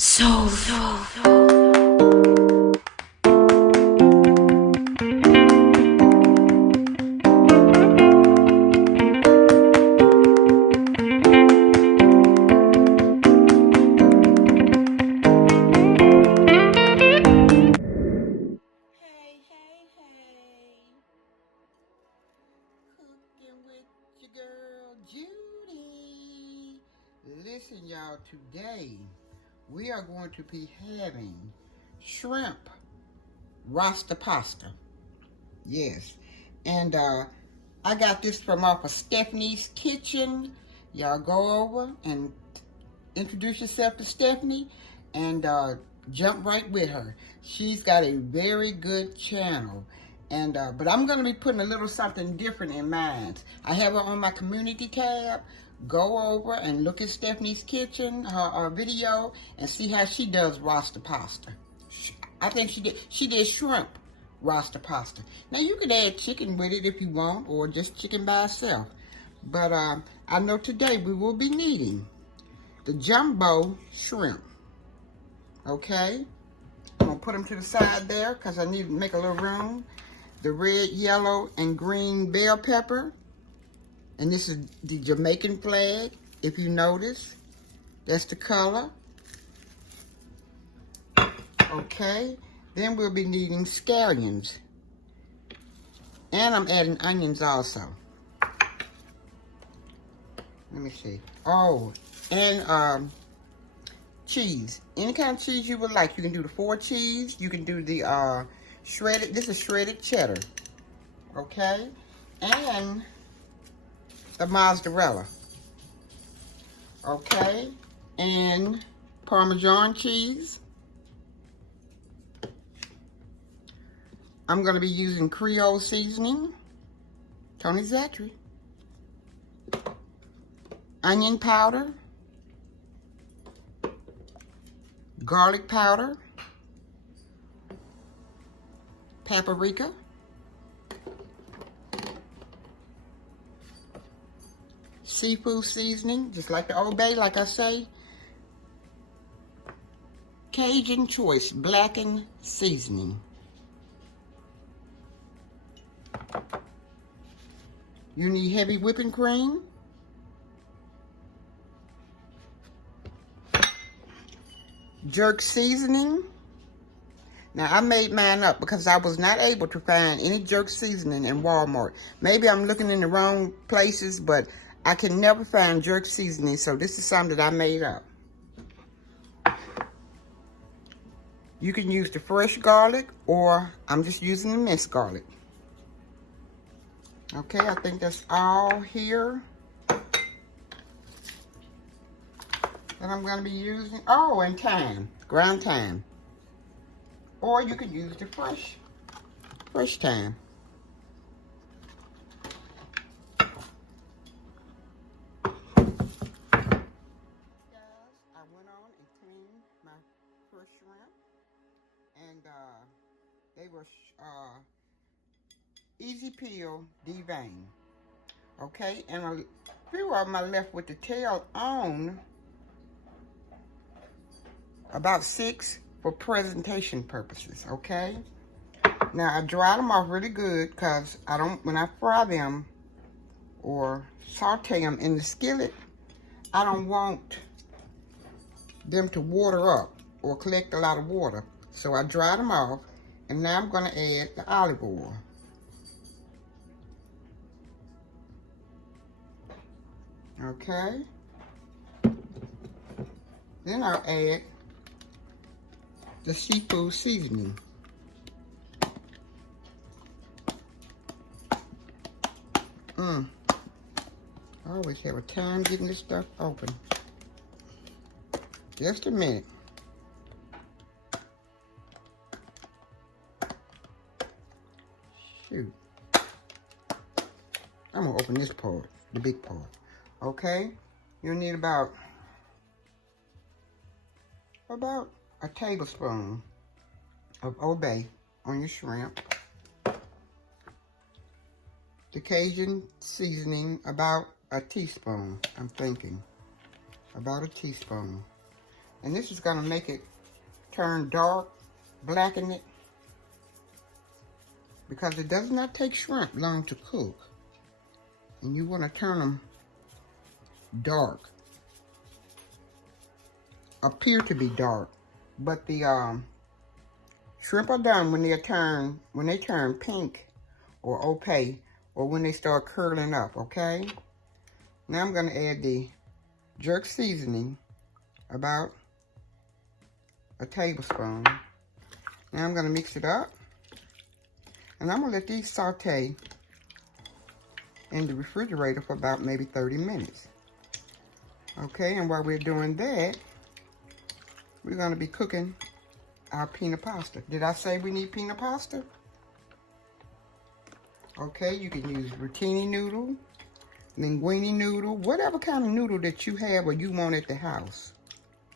So. Hey, hey, hey. Cooking with your girl Judy. Listen, y'all, today we are going to be having shrimp Rasta pasta. Yes. And I got this from off of Stephanie's Kitchen. Y'all go over and introduce yourself to Stephanie and jump right with her. She's got a very good channel. And but I'm going to be putting a little something different in mine. I have her on my community tab. Go over and look at Stephanie's Kitchen, her video, and see how she does Rasta pasta. I think she did shrimp Rasta pasta. Now you can add chicken with it if you want, or just chicken by itself. But I know today we will be needing the jumbo shrimp. Okay, I'm gonna put them to the side there because I need to make a little room. The red, yellow, and green bell pepper, and this is the Jamaican flag. If you notice, that's the color. Okay, then we'll be needing scallions, and I'm adding onions also. Let me see. Oh, and cheese. Any kind of cheese you would like. You can do the 4 cheese. You can do the shredded. This is shredded cheddar. Okay? And the mozzarella. Okay? And Parmesan cheese. I'm going to be using Creole seasoning. Tony Zachary. Onion powder. Garlic powder, paprika, seafood seasoning, just like the Old Bay, like I say, Cajun choice blackened seasoning. You need heavy whipping cream, jerk seasoning. Now, I made mine up because I was not able to find any jerk seasoning in Walmart. Maybe I'm looking in the wrong places, but I can never find jerk seasoning, so this is something that I made up. You can use the fresh garlic, or I'm just using the minced garlic. Okay, I think that's all here that I'm going to be using. Oh, and thyme, ground thyme. Or you could use the fresh thyme. Guys, I went on and cleaned my fresh shrimp, and they were easy peel, devein. Okay, and a few of them I left with the tail on, about 6 for presentation purposes. Okay, now I dried them off really good because I don't, when I fry them or saute them in the skillet, I don't want them to water up or collect a lot of water. So I dried them off, and now I'm going to add the olive oil. Okay. Then I'll add the seafood seasoning. I always have a time getting this stuff open. Just a minute. Shoot. I'm gonna open this part, the big part. Okay? You'll need about a tablespoon of Old Bay on your shrimp. The Cajun seasoning, about a teaspoon, I'm thinking. About a teaspoon. And this is gonna make it turn dark, blacken it, because it does not take shrimp long to cook. And you wanna turn them dark, appear to be dark, but the shrimp are done when they turn pink or opaque, or when they start curling up. Okay, now I'm gonna add the jerk seasoning, about a tablespoon. Now I'm gonna mix it up, and I'm gonna let these saute in the refrigerator for about maybe 30 minutes. Okay, and while we're doing that, we're gonna be cooking our pina pasta. Did I say we need pina pasta? Okay, you can use rotini noodle, linguine noodle, whatever kind of noodle that you have or you want at the house.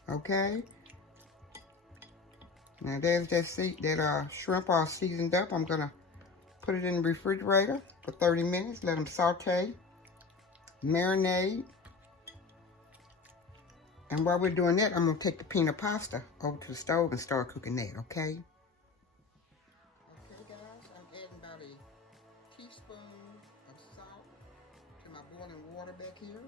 Okay. Now there's that shrimp all seasoned up. I'm gonna put it in the refrigerator for 30 minutes. Let them saute, marinate. And while we're doing that, I'm gonna take the pina pasta over to the stove and start cooking that. Okay. Okay, guys, I'm adding about a teaspoon of salt to my boiling water back here.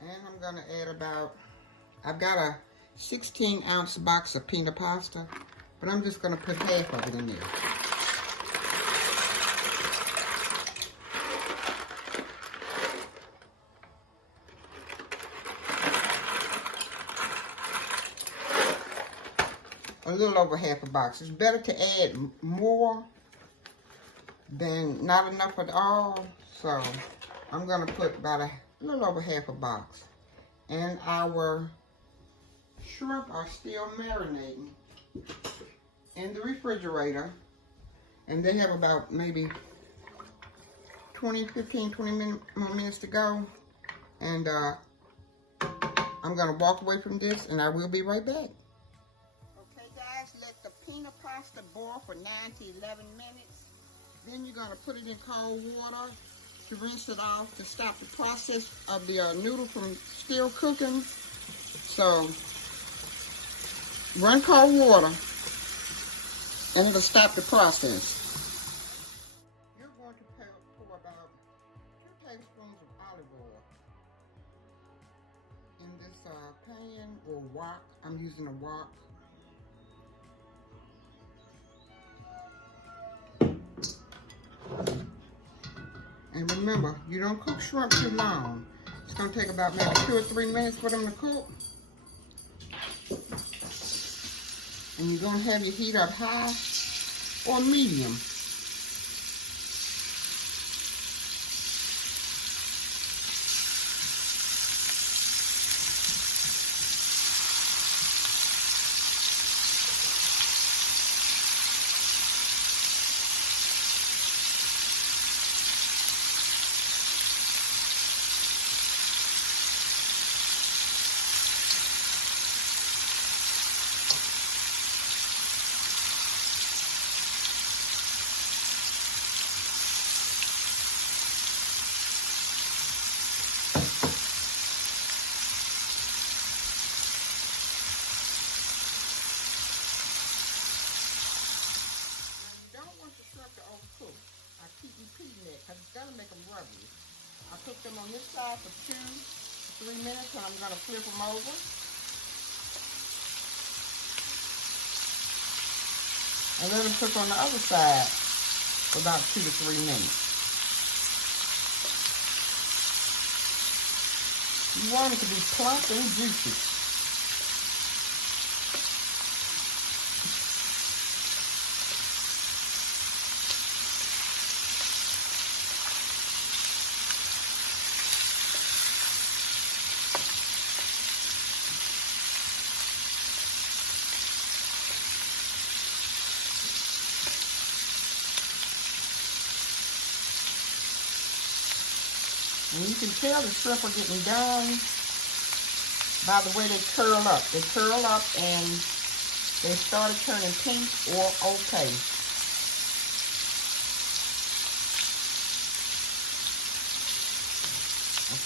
And I'm gonna add I've got a 16-ounce box of pina pasta, but I'm just gonna put half of it in there. A little over half a box. It's better to add more than not enough at all. So I'm gonna put about a little over half a box. And our shrimp are still marinating in the refrigerator. And they have about maybe 20 more minutes to go. And I'm gonna walk away from this and I will be right back. Okay guys, let the pina pasta boil for 9 to 11 minutes. Then you're gonna put it in cold water to rinse it off to stop the process of the noodle from still cooking. So run cold water and it'll stop the process. You're going to pour about 2 tablespoons of olive oil in this pan or wok. I'm using a wok. And remember, you don't cook shrimp too long. It's going to take about maybe 2 or 3 minutes for them to cook. And you're going to have your heat up high or medium. I cooked them on this side for 2 to 3 minutes, and I'm going to flip them over. And let them cook on the other side for about 2 to 3 minutes. You want it to be plump and juicy. And you can tell the shrimp are getting done by the way they curl up. They curl up and they started turning pink or opaque.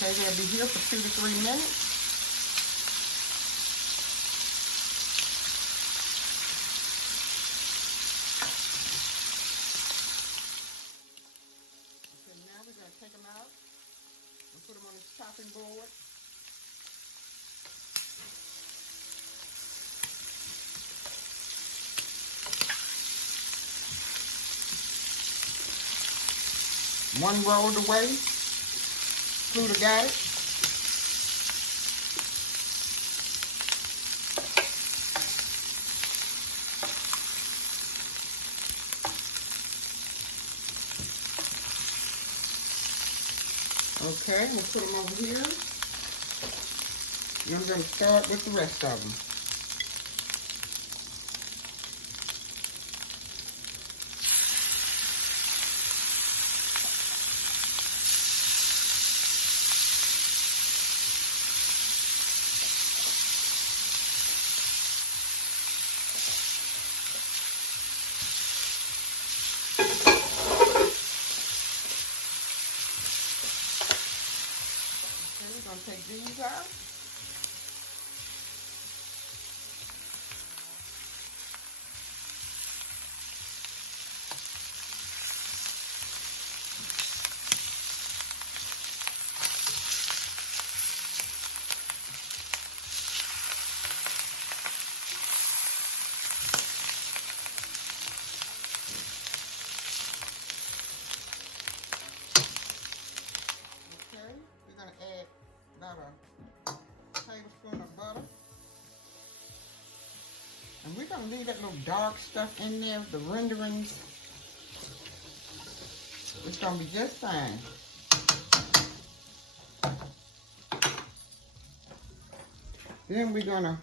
Okay, they'll be here for 2 to 3 minutes. Okay, now we're going to take them out and put them on this chopping board. One rolled away. Pluto got it. Okay, we'll put them over here. And I'm going to start with the rest of them. We're going to take these out. Okay, we're going to add about a tablespoon of butter. And we're going to leave that little dark stuff in there, the renderings. It's going to be just fine. Then we're going to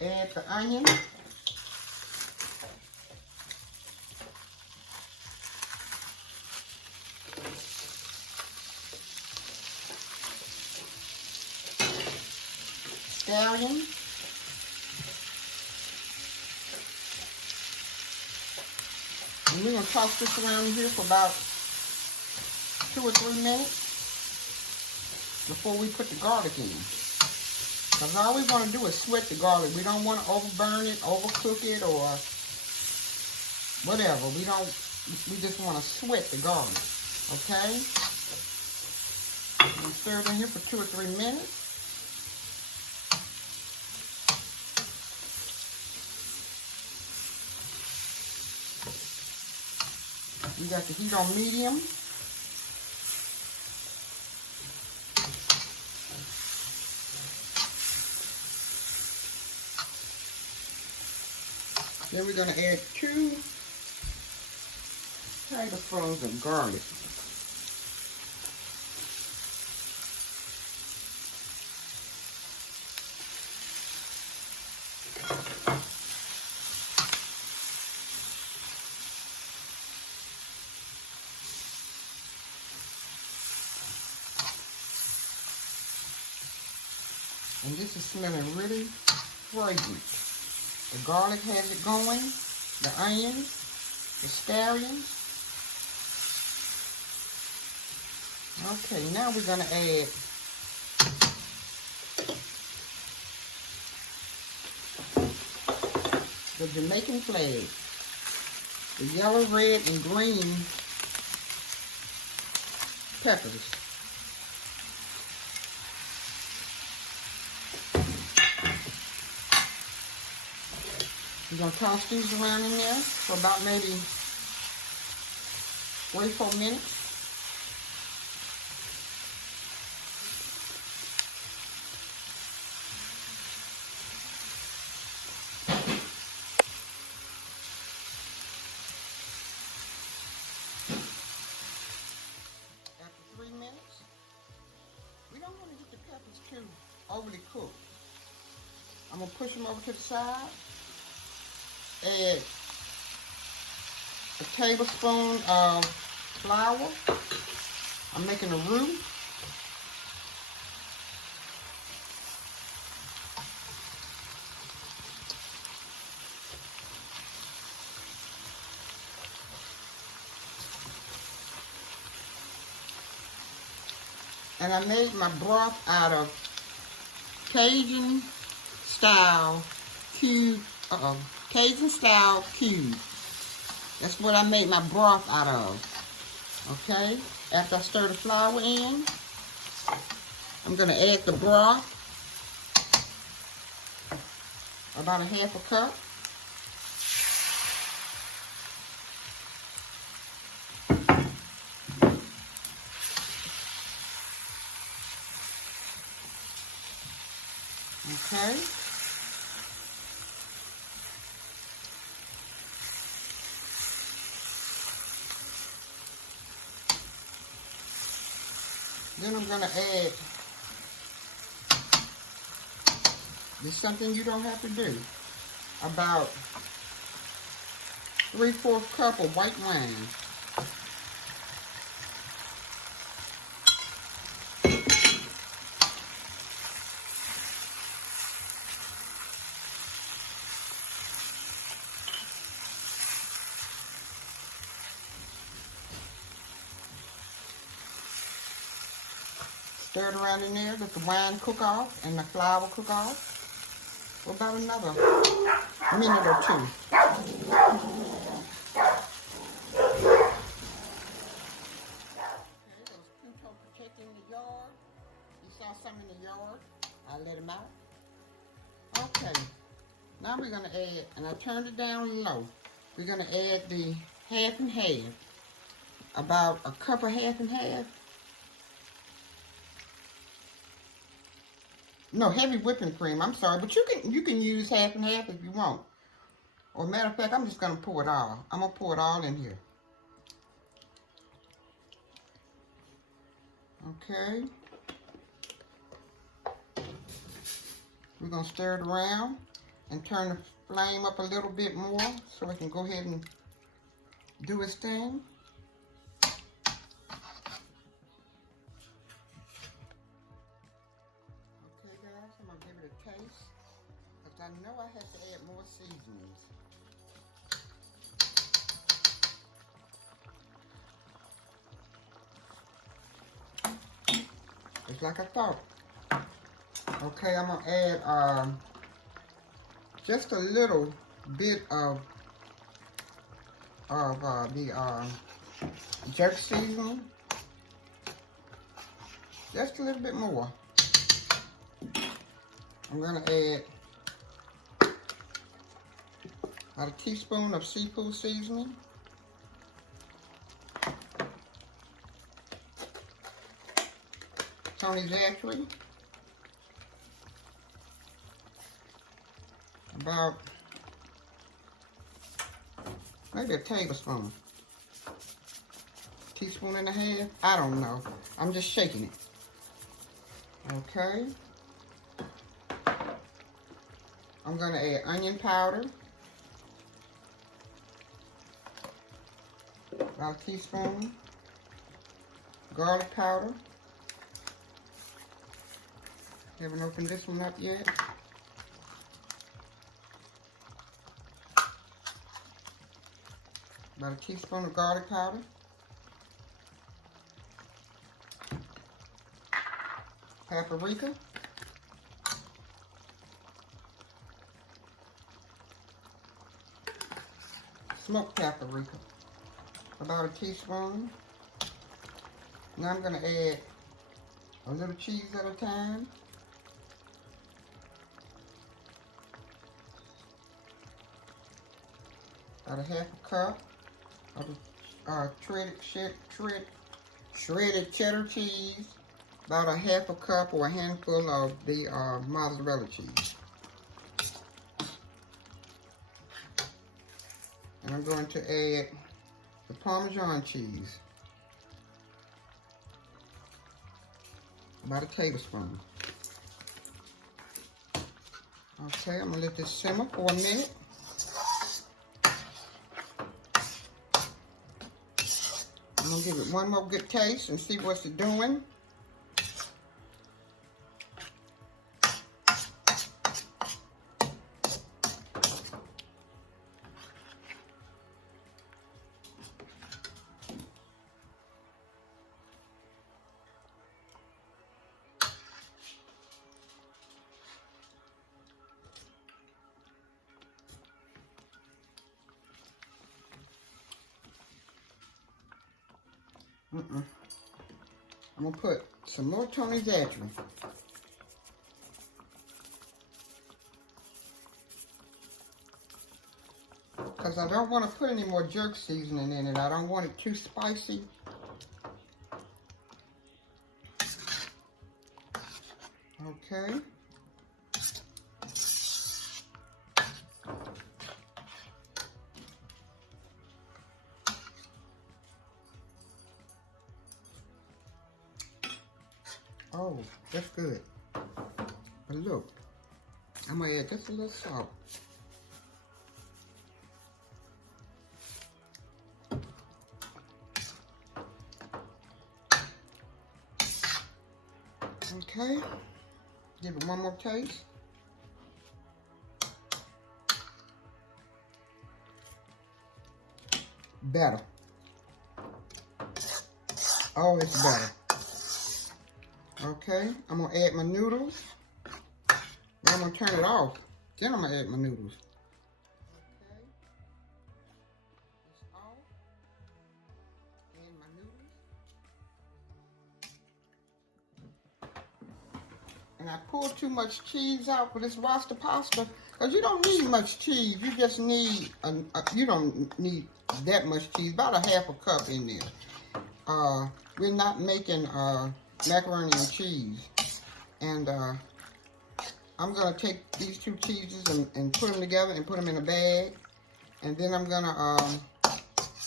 add the onion. Scallion. And we're going to toss this around here for about 2 or 3 minutes before we put the garlic in. Because all we want to do is sweat the garlic. We don't want to overburn it, overcook it, or whatever. We just want to sweat the garlic. Okay? We'll stir it in here for 2 or 3 minutes. We got the heat on medium. Then we're going to add 2 tablespoons of garlic. And this is smelling really fragrant. The garlic has it going, the onions, the scallions. Okay, now we're going to add the Jamaican flag, the yellow, red, and green peppers. We're going to toss these around in there for about maybe 3 or 4 minutes. After 3 minutes, we don't want to get the peppers too overly cooked. I'm going to push them over to the side. Add a tablespoon of flour. I'm making a roux. And I made my broth out of Cajun style cube. Cajun style cube. That's what I made my broth out of. Okay. After I stir the flour in, I'm gonna add the broth. About a half a cup. Okay. Then I'm going to add, this is something you don't have to do, about 3/4 cup of white wine. Stir it around in there, let the wine cook off and the flour cook off for about another minute or two. Okay, those pinto potatoes in the yard. You saw some in the yard. I let them out. Okay, now we're going to add, and I turned it down low. We're going to add the half and half. About a cup of half and half. No, heavy whipping cream, I'm sorry, but you can use half and half if you want. Or matter of fact, I'm just gonna pour it all. I'm gonna pour it all in here. Okay. We're gonna stir it around and turn the flame up a little bit more so it can go ahead and do its thing. I'm going to give it a taste, because I know I have to add more seasonings. It's like I thought. Okay, I'm going to add just a little bit of the jerk seasoning. Just a little bit more. I'm going to add about a teaspoon of seafood seasoning. Tony's Atry. About maybe a tablespoon. Teaspoon and a half. I don't know. I'm just shaking it. Okay. I'm going to add onion powder, about a teaspoon, garlic powder. Haven't opened this one up yet. About a teaspoon of garlic powder. Paprika. Smoked paprika, about a teaspoon. Now I'm going to add a little cheese at a time. About a half a cup of shredded cheddar cheese. About a half a cup or a handful of the mozzarella cheese. And I'm going to add the Parmesan cheese. About a tablespoon. Okay, I'm going to let this simmer for a minute. I'm going to give it one more good taste and see what's it doing. I'm gonna put some more Tony's Atchison. Because I don't want to put any more jerk seasoning in it. I don't want it too spicy. Okay. Oh, that's good. But look, I'm gonna add just a little salt. Okay, give it one more taste. Better. Oh, it's better. Okay, I'm gonna add my noodles. Then I'm gonna turn it off. Then I'm gonna add my noodles. Okay, it's off. Add my noodles. And I pulled too much cheese out for this Rasta pasta because you don't need much cheese. You just need, you don't need that much cheese, about a half a cup in there. We're not making macaroni and cheese. And I'm going to take these two cheeses and put them together and put them in a bag. And then I'm going to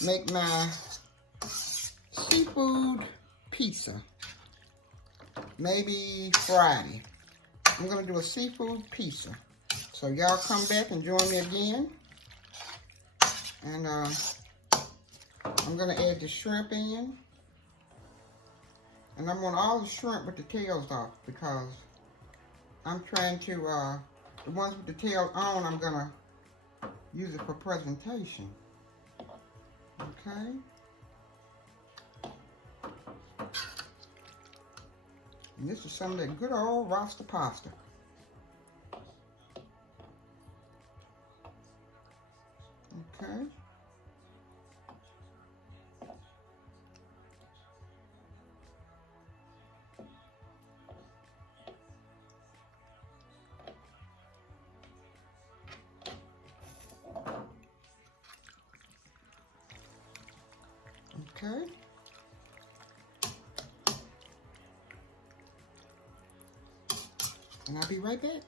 make my seafood pizza. Maybe Friday. I'm going to do a seafood pizza. So y'all come back and join me again. And I'm going to add the shrimp in. And I want all the shrimp with the tails off because I'm trying to, the ones with the tail on, I'm going to use it for presentation. Okay. And this is some of that good old Rasta pasta. Okay. Okay. And I'll be right back. Okay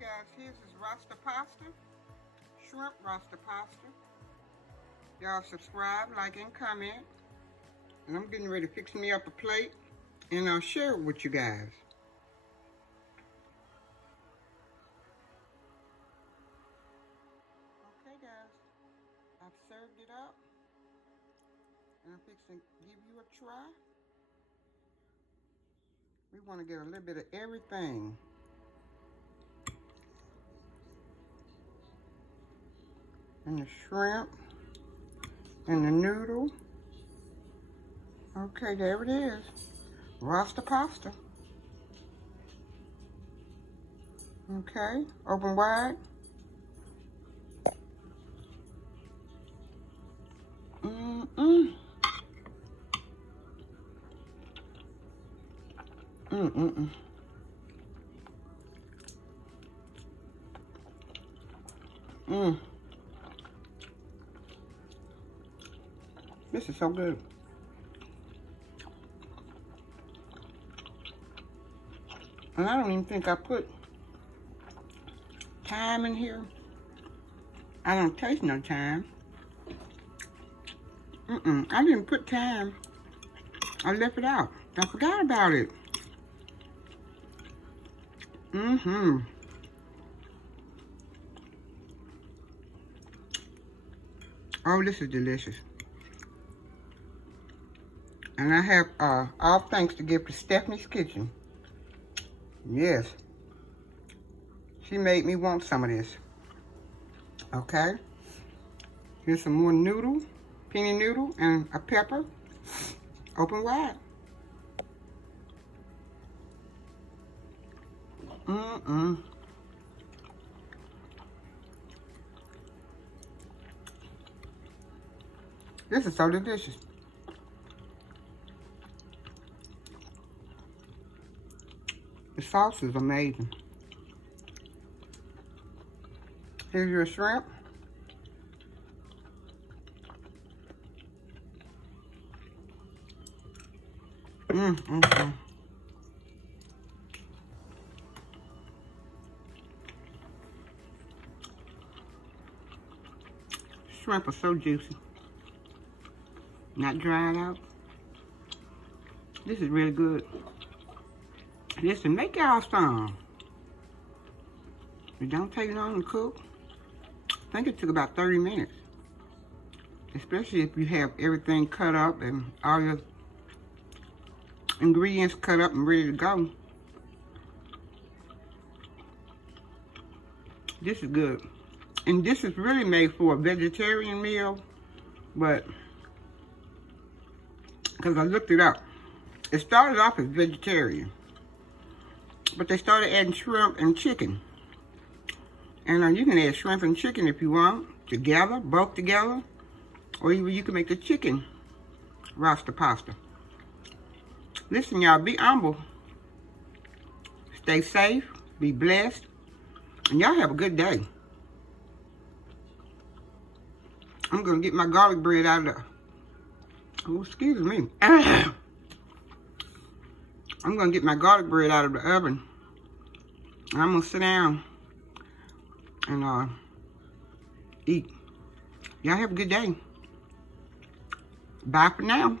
guys, here's this Rasta pasta. Shrimp Rasta pasta. Y'all subscribe, like, and comment. And I'm getting ready to fix me up a plate. And I'll share it with you guys. Okay guys, I've served it up. And I'm fixing to give you a try. We want to get a little bit of everything. And the shrimp. And the noodle. Okay, there it is. Rasta pasta. Okay, open wide. Mm-mm. Mm-mm-mm. Mm. This is so good. And I don't even think I put thyme in here. I don't taste no thyme. I didn't put thyme. I left it out. I forgot about it. Oh, this is delicious. And I have all thanks to give to Stephanie's Kitchen. Yes. She made me want some of this. Okay. Here's some more noodle, penny noodle, and a pepper. Open wide. This is so delicious. The sauce is amazing. Here's your shrimp. Shrimp are so juicy. Not dried out. This is really good. Listen, make y'all some. It don't take long to cook. I think it took about 30 minutes. Especially if you have everything cut up and all your ingredients cut up and ready to go. This is good. And this is really made for a vegetarian meal, but because I looked it up. It started off as vegetarian, but they started adding shrimp and chicken. And you can add shrimp and chicken if you want, together, both together. Or even you can make the chicken Rasta pasta. Listen, y'all, be humble. Stay safe, be blessed, and y'all have a good day. I'm going to get my garlic bread out of the... Oh, excuse me. I'm going to get my garlic bread out of the oven. And I'm going to sit down and eat. Y'all have a good day. Bye for now.